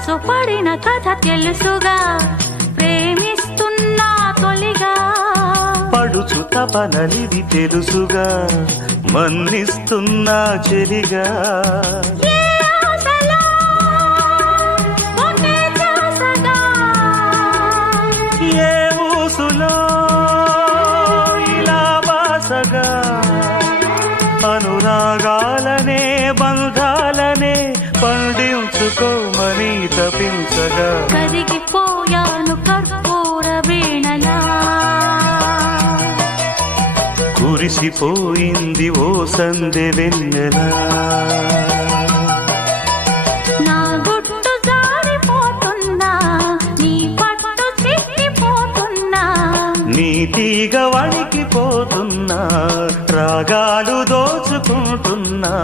మనసు పడిన కథ తెలుసుగా, ప్రేమిస్తున్నా తొలిగా. పడుచు తపనలిది తెలుసుగా, మన్నిస్తున్నా చెలిగా. ఏ ఆశలో ఒకే ధ్యాసగా, ఏ ఊసులో ఇలా బాసగా, అనురాగాలనే బంధాలనే పండించుకోమని తపించగా. కరిగిపోయాను కర్పూర వీణలా, కురిసిపోయింది ఓ సందె వెన్నెలా. నా గుట్టు జారిపోతున్నా, నీ పట్టు చిక్కిపోతున్నా. నీ తీగ వణికిపోతున్నా, రాగాలు దోచుకుంటున్నా.